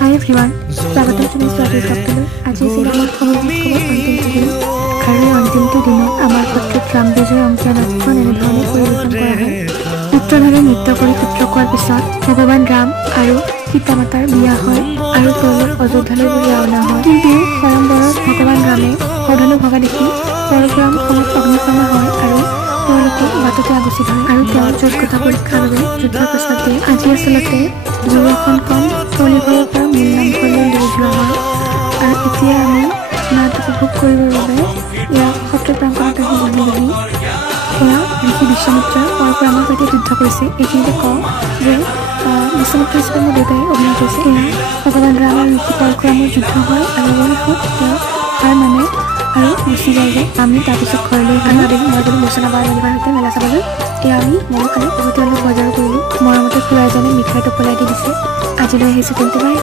Hi everyone, स्वागत है तुम्हें स्वागत करते हैं। आज इस वीडियो में हम अंतिम दिन खाली अंतिम दिन आमार पत्र राम विजय अंकिया नाटकখন এনেধৰণে পৰিৱেশন কৰা হয়। পুত্ৰধাৰে নৃত্য কৰি পুত্ৰ কোৱাৰ পিছত ভগৱান ৰাম আৰু সীতা মাতাৰ বিয়া হয় আৰু তেওঁলোক অযোধ্যালৈ বুলি ৰাওনা হয়। কিন্তু পৰম্পৰাত ভগৱান ৰামে সধনু ভগা দেখি পৰশুৰাম সময়ত অগ্নিশৰ্মা হয় আৰু তেওঁলোকে বাটতে আগচি ধৰে আৰু তেওঁৰ যোগ্যতা পৰীক্ষাৰ বাবে যুদ্ধৰ প্ৰস্তাৱ দিয়ে। আজি আচলতে যুৱখন কম তলিঘৰৰ পৰা মূল নামঘৰলৈ লৈ যোৱা হয় আৰু এতিয়া আমি নাট উপভোগ কৰিবৰ বাবে ইয়াক সত্ৰ প্ৰাংগণত আহি বহি বহি এয়া ঋষি বিশ্বামিত্ৰই পৰশুৰামৰ সৈতে যুদ্ধ কৰিছে। এইখিনিতে কওঁ যে বিশ্বামিত্ৰ হিচাপে মোৰ দেউতাই অভিনয় কৰিছে। এয়া ভগৱান ৰাম আৰু ঋষি পৰশুৰামৰ যুদ্ধ হয় আৰু অৱশেষত তেওঁ হাৰ মানে আৰু গুচি যায়গৈ। আমি তাৰপিছত ঘৰলৈ মই যদি মোচনা বাৰ মেলিবাৰ সৈতে মেলা চাবলৈ এয়া আমি মনত খালি বহুতে অলপ বজাৰ কৰিলোঁ। মৰমতে খুৰা এজনে মিঠাই টোপলাই দি দিছে। আজিলৈ আহিছোঁ কিন্তু বাই।